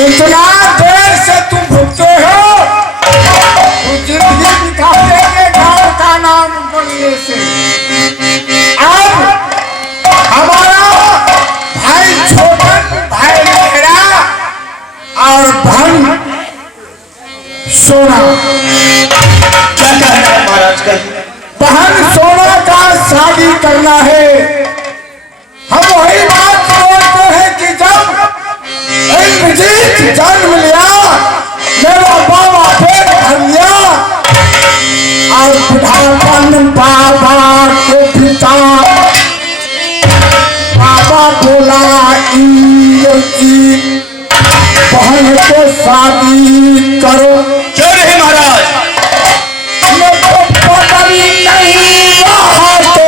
इतना देर से तुम भुगते हो, तो जिंदगी बिता देंगे गांव का नाम बोलने से। अब हमारा भाई छोटन, भाई लहरा और बहन सोना, क्या कहना है महाराज का? बहन सोना का शादी करना है। हम वही बात बोलते हैं कि जब इंद्रजीत जन्म लिया, मेरा बाबा पेट भर लिया और बुढ़ापन बाबा के पिता, बाबा बोला बहन को शादी करो। क्यों नहीं महाराज? तो पता नहीं रहा तो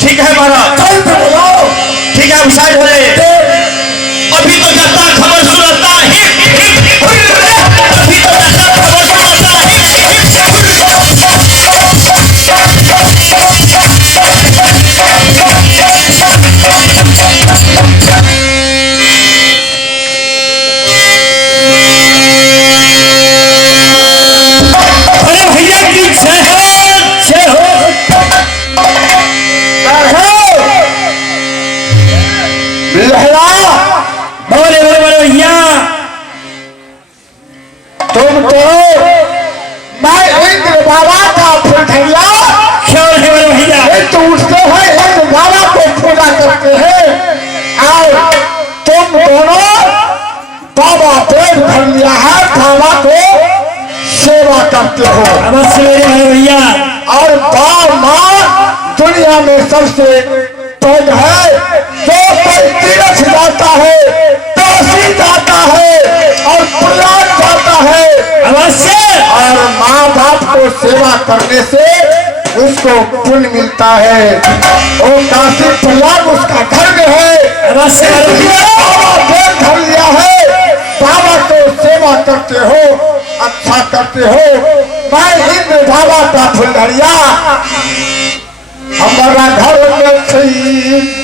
ठीक है महाराज, कल पे बुलाओ। ठीक है, हम साइड हो रहे हैं। अभी तो जाता खबर सुनाता है, अभी तो जाता खबर सुनाता है। अरे भैया की जय हो, जय हो। लहरा बोले बोले बोले भैया, तुम तो मैं इंद्र बाबा का फुलझड़िया। क्यों नहीं बोले भैया? तो उससे है इंद्र बाबा को पूजा करते हैं और तुम दोनों बाबा पेट भर लिया है, बाबा को सेवा करते हो। अवश्य मेरे भैया। और बाबा माँ दुनिया में सबसे तेज है, जो कोई तीर्थ जाता है, काशी जाता है और प्रयाग जाता है अवश्य, और माँ बाप को सेवा करने से उसको पुण्य मिलता है। वो काशी प्रयाग उसका घर में है, अवश्य पेट भर लिया है, बाबा को सेवा करते हो, अच्छा करते हो। मैं इंद्र बाबा का फुलझड़िया, हमारा घर में थी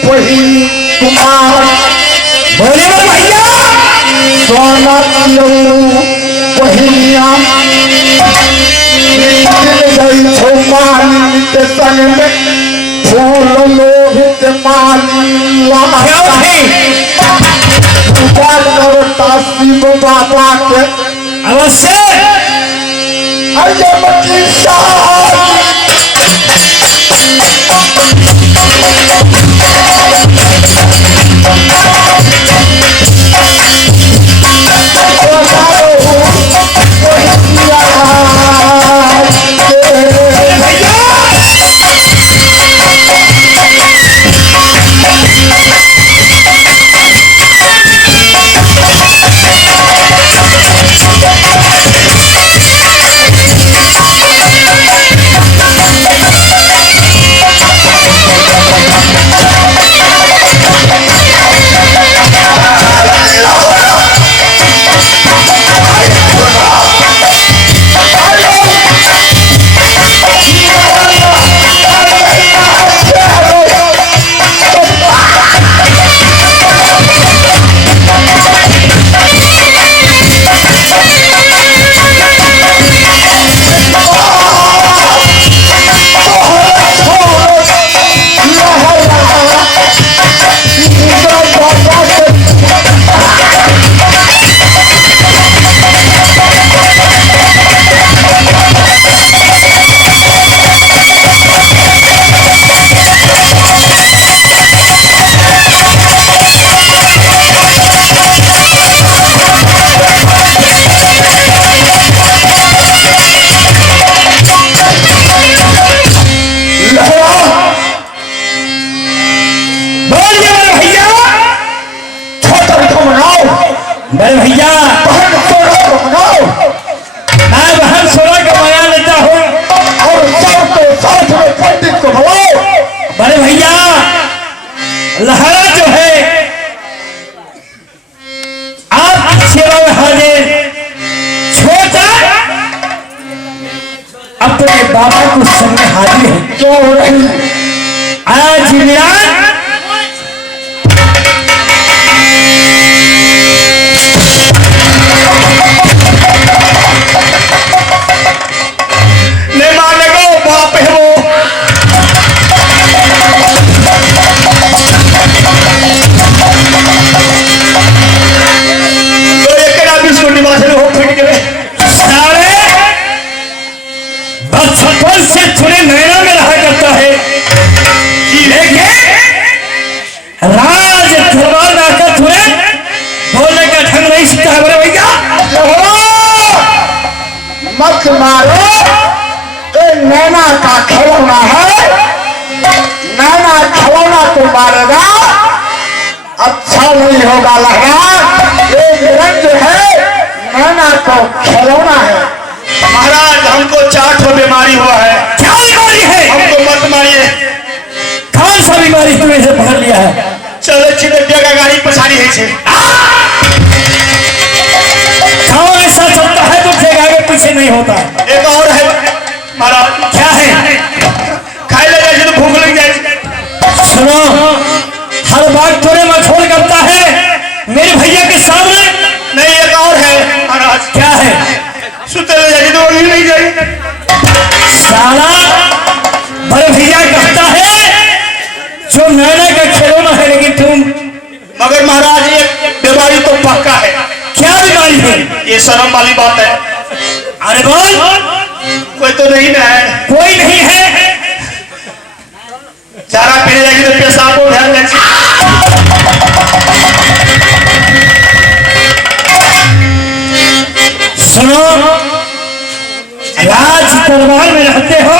वही कुमार, बोले भैया सोना बहिनिया गई छो मालिनी के संग में, फूल लोहित मालिनी पूजा करता शिव बाबा के अवश्य। अयम की शादी बड़े भैया बहन 16 को मनाओ मैं बहन 16 का मना लेता हूँ और सब को साथ में पंडित को बुलाओ। बड़े भैया लहरा जो है आपकी सेवा में हाजिर, छोटा अपने बाबा को संग में हाजिर है। क्या हो रही है? आज मिलान नहीं मानेगा वो बाप है वो। तो एक ना भी सुनने वाले हो फिर के सारे बचपन से थोड़े नैना में रहा करता है, लेकिन राज दरबार में आकर थोड़े बोलने का ढंग नहीं सीखता है। बड़े भैया मत मारो, ये नैना का खिलौना है, नैना खिलौना को मारेगा अच्छा नहीं होगा लहरा। ये निरंज है, नैना को खिलौना है। महाराज हमको 4 ठो बीमारी हुआ है, क्या बीमारी है? हमको मत मारिए। कौन सा बीमारी तुम्हें से पकड़ लिया है? चले चिलटिया का गाड़ी पछाड़ी है छे। कौन ऐसा चलता है तो फिर आगे पीछे नहीं होता? एक और है महाराज। क्या है? खाए ले जाए तो भूख लग जाए। सुनो, हर बात थोड़े मखौल करता है मेरे भैया के सामने। नहीं एक और है महाराज। क्या है? सुते ले जाए तो वही नहीं जाए। साला बड़े भैया कहता है जो नैना का खिलौना है, लेकिन तुम। मगर महाराज ये बीमारी तो पक्का है। क्या बीमारी है? ये शर्म वाली बात है। अरे बोल, कोई तो नहीं ना है। कोई नहीं है। चारा पीने जाएगी तो पेशाब को ध्यान दें। सुनो, राज दरबार में रहते हो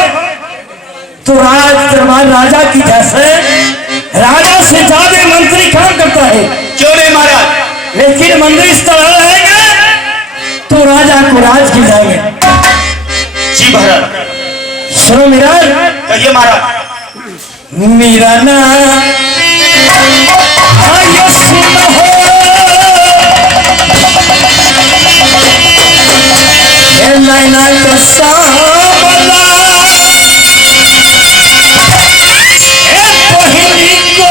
तो राज दरबार राजा की जैसे राजा से ज्यादा मंत्री काम करता है। क्यों नहीं महाराज? लेकिन मंत्री इस तरह रहेंगे तो राजा को राज की जाएंगे। जी महाराज। सुनो मेरा, कहिए महाराज। मेरा नाम आयो सुनो हो, ए नैना का सामना, ए पहली को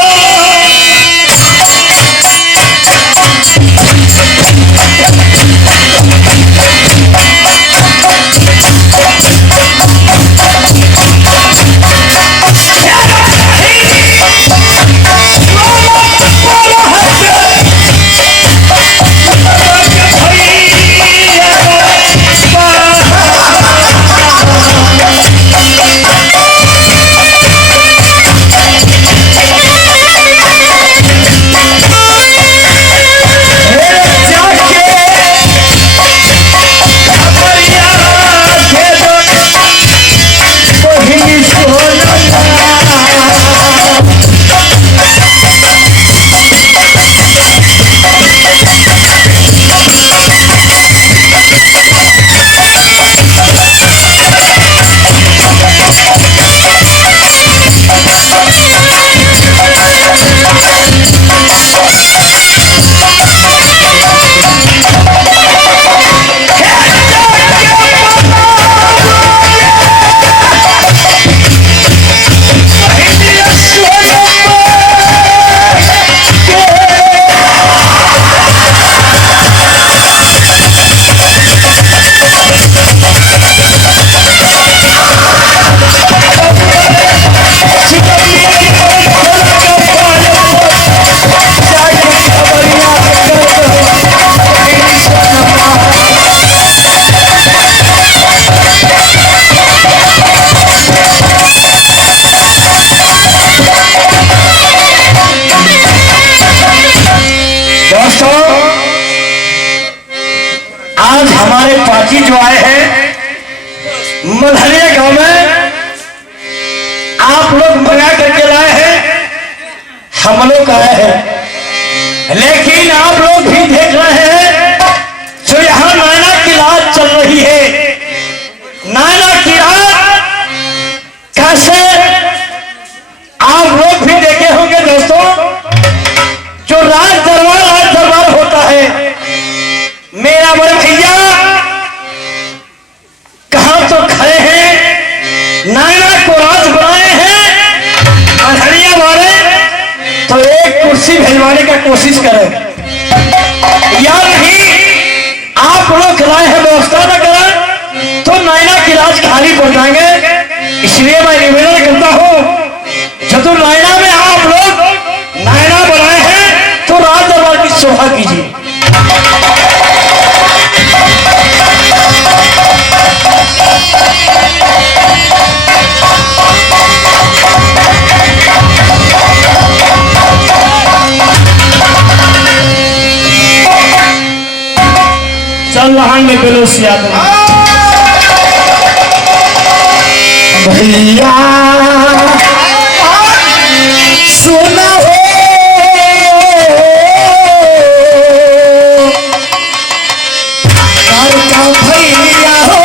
पाजी जो आए हैं मल्हरिया गांव में, आप लोग मंगा करके लाए हैं, हम लोग आए हैं, लेकिन आप लोग भी देख रहे हैं कोशिश करें, या नहीं आप लोग कराए हैं व्यवस्था न करें तो नैना की राज खाली पड़ जाएंगे। इसलिए मैं निवेदन करता हूं चतुर नैना में आप लोग नैना बनाए हैं तो राज दरबार की शोभा कीजिए। चल लहान में बेलोस याद भैया सुना हो का भैया हो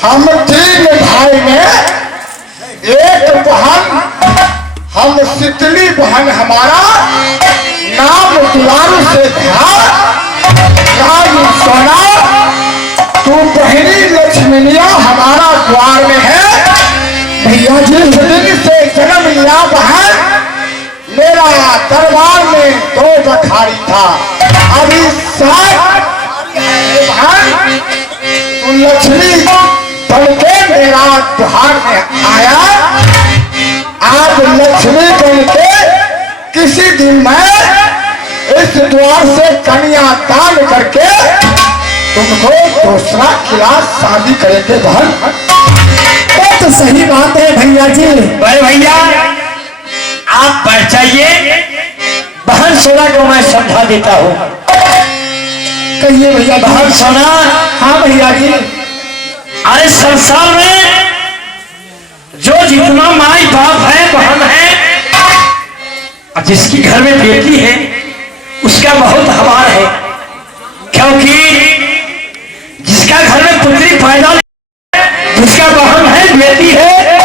हम तीन भाई में एक बहन, हम शीतली बहन हमारा नाम दुलारू से था। सोना तू बहनी लक्ष्मणिया हमारा द्वार में है। भैया जी दिन से जन्म लिया बहन, मेरा दरबार में 2 बखारी था। अभी 7 बहन तू लक्ष्मी बनके मेरा द्वार में आया। आज लक्ष्मी बनके किसी दिन मैं इस द्वार से कन्या दान करके तुमको दूसरा क्लास शादी करेंगे बहन। तो सही बात है भैया जी। भाई भैया आप बैठ जाइए, बहन सोना को मैं समझा देता हूँ। कहिए भैया। बहन सोना। हाँ भैया जी। अरे संसार में जो जितना माई बाप है, बहन है, और जिसकी घर में बेटी है उसका बहुत हमार है। क्योंकि जिसका घर में पुत्री पैदा, जिसका बहन है, बेटी है,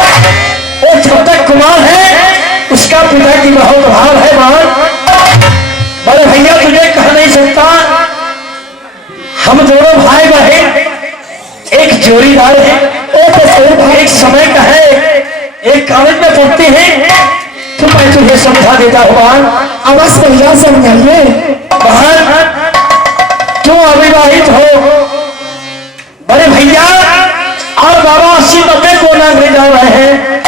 वो जब तक कुमार है उसका पिता की बहुत भाव है। बहन बड़े भैया तुझे कह नहीं सकता, हम दोनों भाई बहन एक जोड़ीदार है। एक समय का है, एक कॉलेज में पढ़ते हैं, तो मैं तुझे समझा देता हूँ बहन। अवश्य भैया समझाइए। बहन तुम अविवाहित हो, बड़े भैया और बाबा 80-90 को नागरे जा रहे हैं।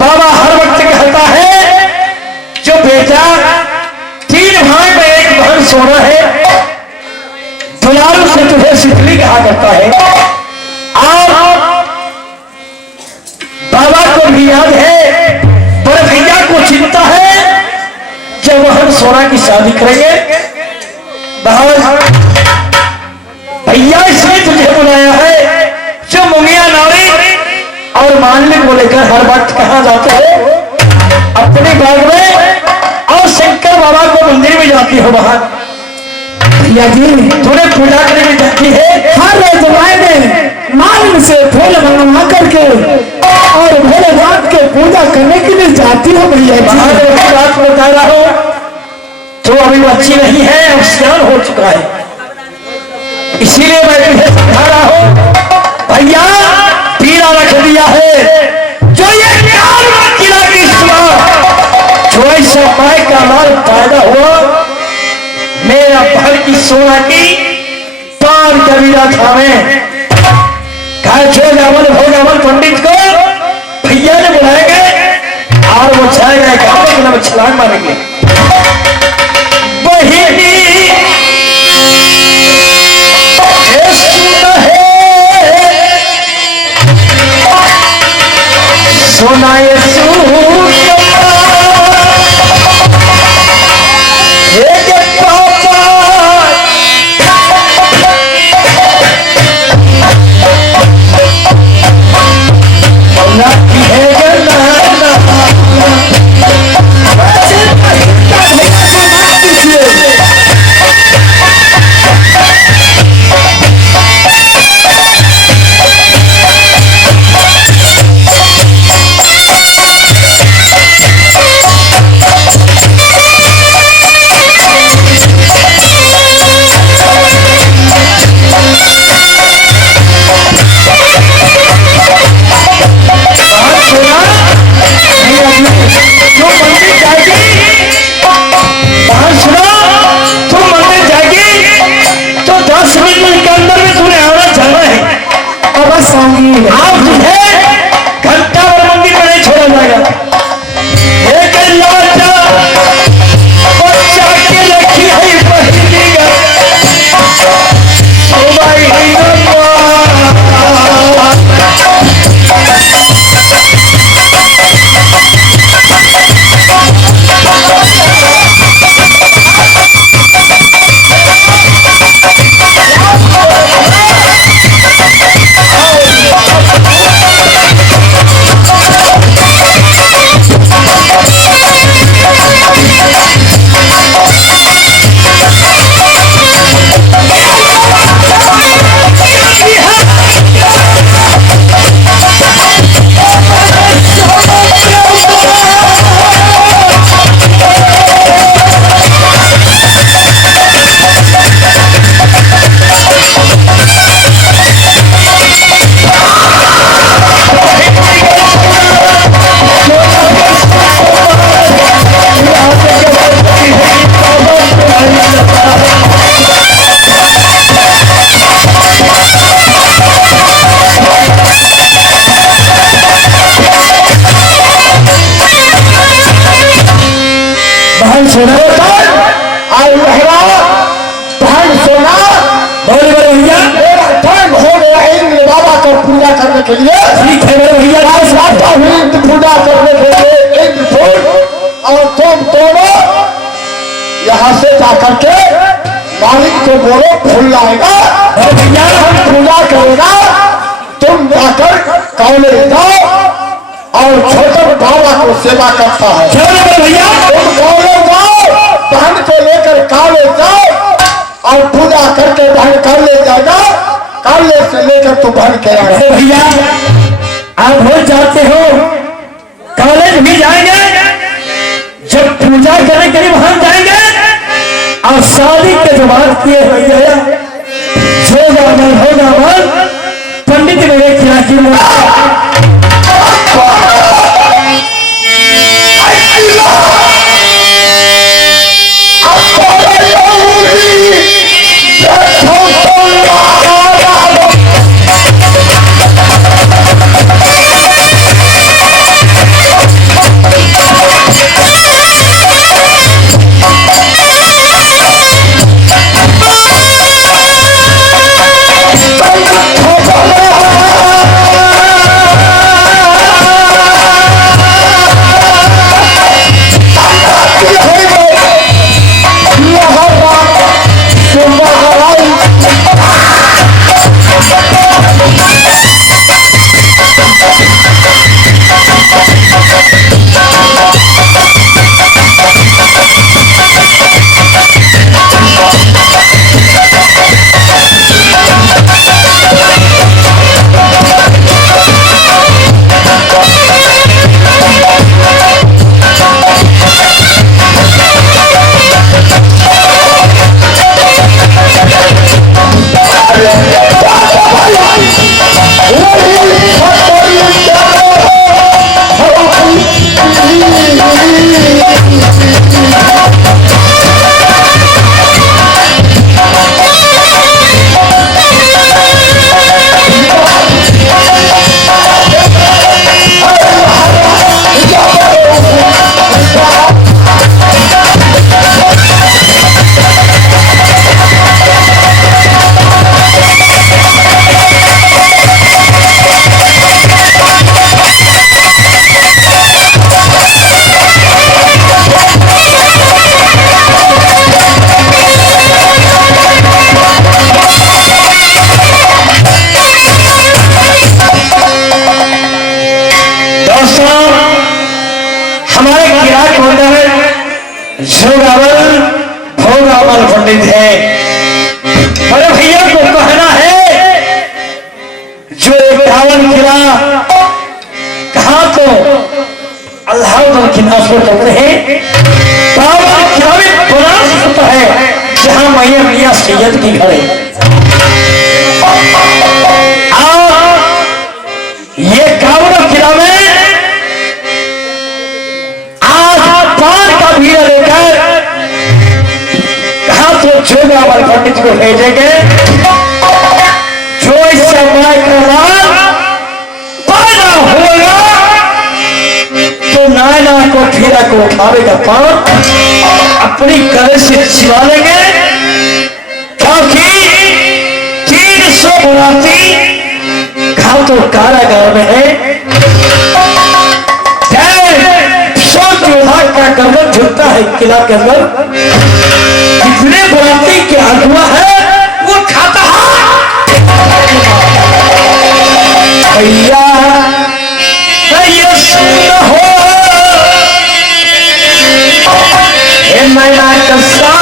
बाबा हर वक्त कहता है जो बेटा 3 भाई में एक बहन सोना है, दुलारू से तुझे शीतली कहा करता है। और बाबा को भी याद है, बड़े भैया को चिंता है जब हम सोना की शादी करेंगे। बहन भैया इसलिए तुझे बुलाया है, जो मुंगिया नारी और मानलिक को लेकर हर वक्त कहाँ जाते हो? अपने बाग में, और शंकर बाबा को मंदिर में जाती हो बहन। भैया जी तूने पूजा करने में जाती है। हर रोज मैं मालिक से फूल मंगवा करके और भोलेनाथ के पूजा करने के लिए जाती हूँ भैया जी। बात बता रहा हूँ, तो अभी बच्ची नहीं है, अब स्नान हो चुका है, इसीलिए मैं तुझे समझा रहा हूँ। भैया पीला रख दिया है, जो ये किला की सुना, जो ऐसा माय का माल पैदा हुआ, मेरा भर की सोना की पान कबीरा था मैं भोगावल पंडित को भैया ने बुलाएंगे और वो जाएगा गाँव के नाम छलांग मारेंगे। सोना ये आप तुझे घंटा और मंदिर में नहीं छोड़ा जाएगा। एक लाचा बच्चा के रखी है बहिनीगा, सोबाई सोना भैया हो गया इंद्र बाबा को पूजा करने के लिए। ठीक है भैया, पूजा करने के लिए इंद्र और तुम दोनों यहाँ से जाकर के मालिक को बोलो फूल लाएगा भैया, हम पूजा करेगा। तुम जाकर कॉलेज जाओ और छोटे बाबा को सेवा करता है भैया। तुम कॉलेज जाओ, बहन को लेकर कॉलेज जाओ और पूजा करके बहन कॉलेज जाएगा, कॉलेज से लेकर तू बहन के आएगा। भैया आप हो जाते हो, कॉलेज भी जाएंगे, जब पूजा करने के लिए वहां जाएंगे और शादी के जो बात किए भैया जो गामन होगा मन पंडित मेरे खिला की हमारे किला के अंदर जोगावल भोगावल पंडित है। बड़े भैया को कहना है जो 51 किला कहा तो अल्लाह के नाम को पकड़े हैं। बावन किला में बनारस होता है जहां मैया मियां सैयद की घर है। ये 51 किला में आज पान का भीड़ लेकर कहा तो जोगावल पंडित को भेजेंगे जो इस समय का नाम पैदा होगा तो नायना को फिरा को उठावेगा पान अपनी गले से छिला लेंगे क्योंकि 300 बराती कहा तो कारागार में है। का गर्दन झुकता है किला के अंदर कितने बराती के अगुआ है वो खाता है। भैया ये सुन हो हे मैना कसा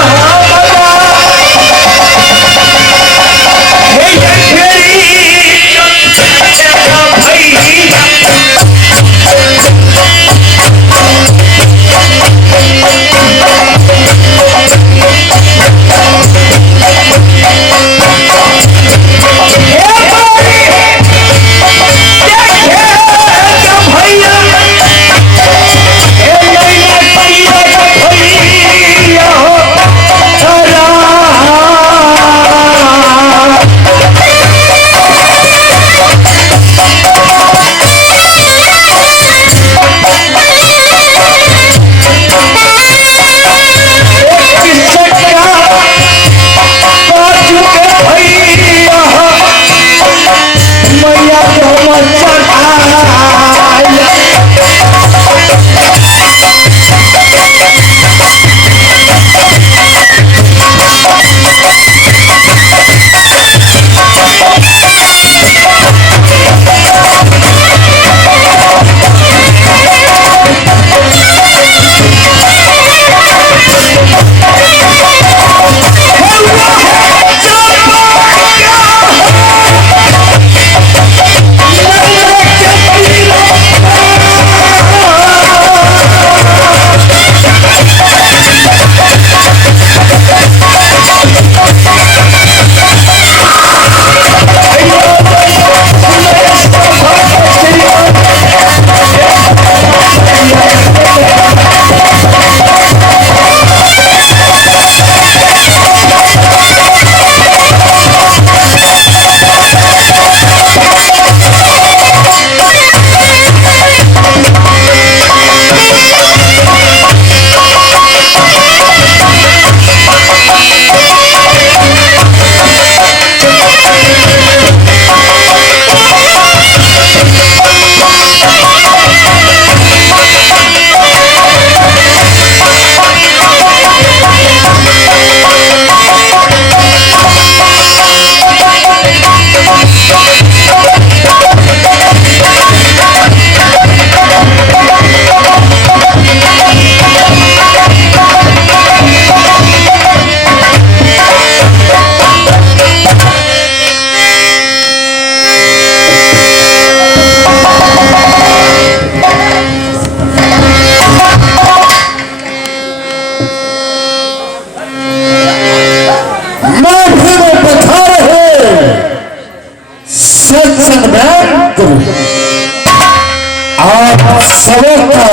आप सबका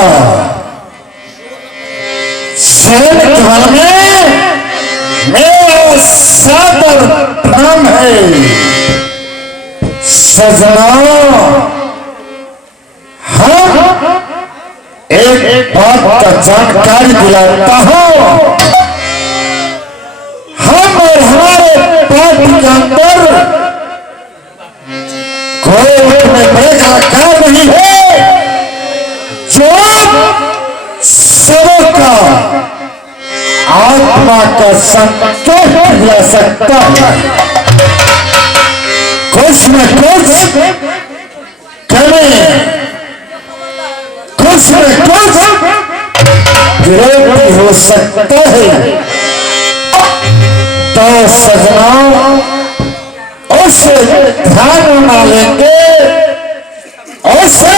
शरण घर में मेरा सादर प्रणाम है। सजना हम एक बात का जानकारी दिलाता हूँ, हम और हमारे पार्टी के अंदर कोई में बड़ा काम नहीं है जो सबका आत्मा का संतोष दिला सकता है। कुछ न कुछ करें, कुछ न कुछ ग्रह भी हो सकता है। तो सजना उसे ध्यान में लेंगे, उसे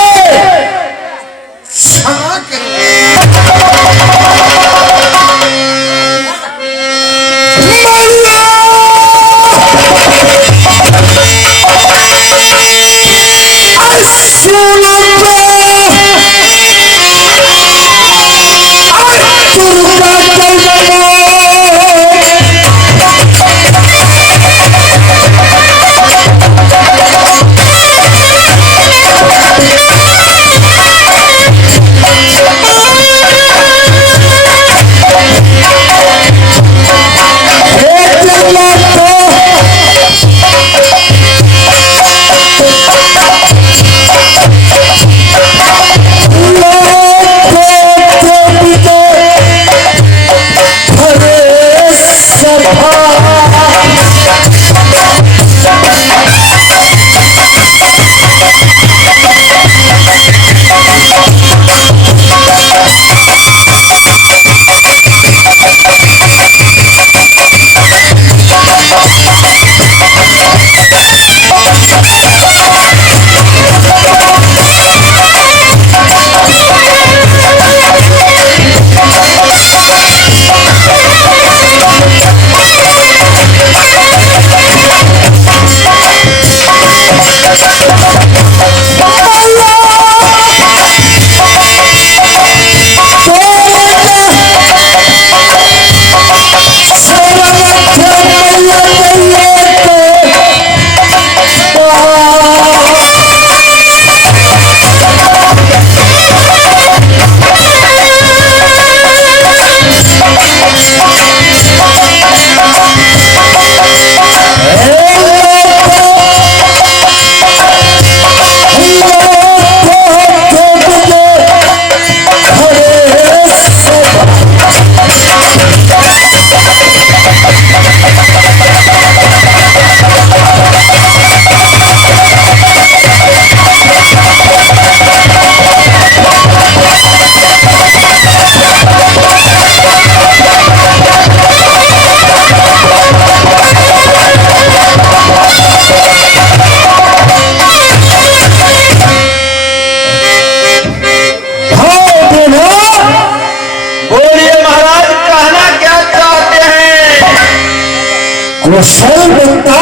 कुशल बता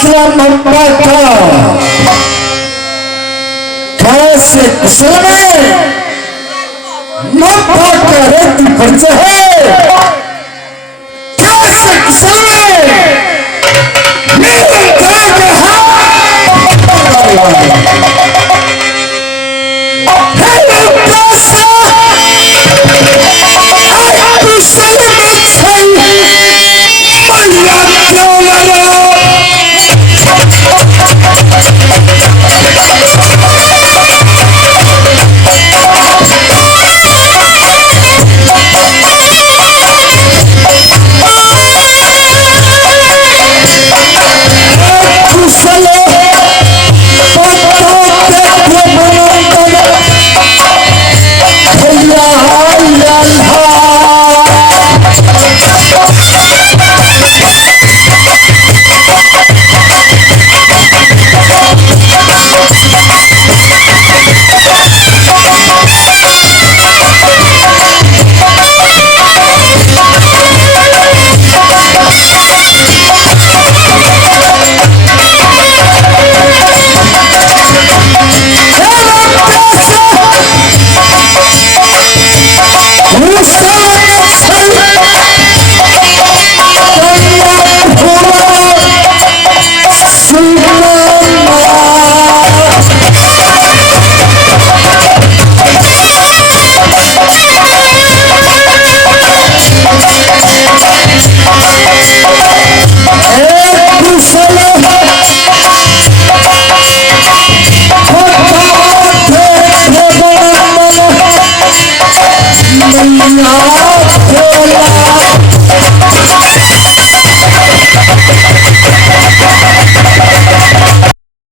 क्या मम्मा का कैसे कुशल में मम्मा का रंग बच है, कैसे कुशल में मेरे काज है। No.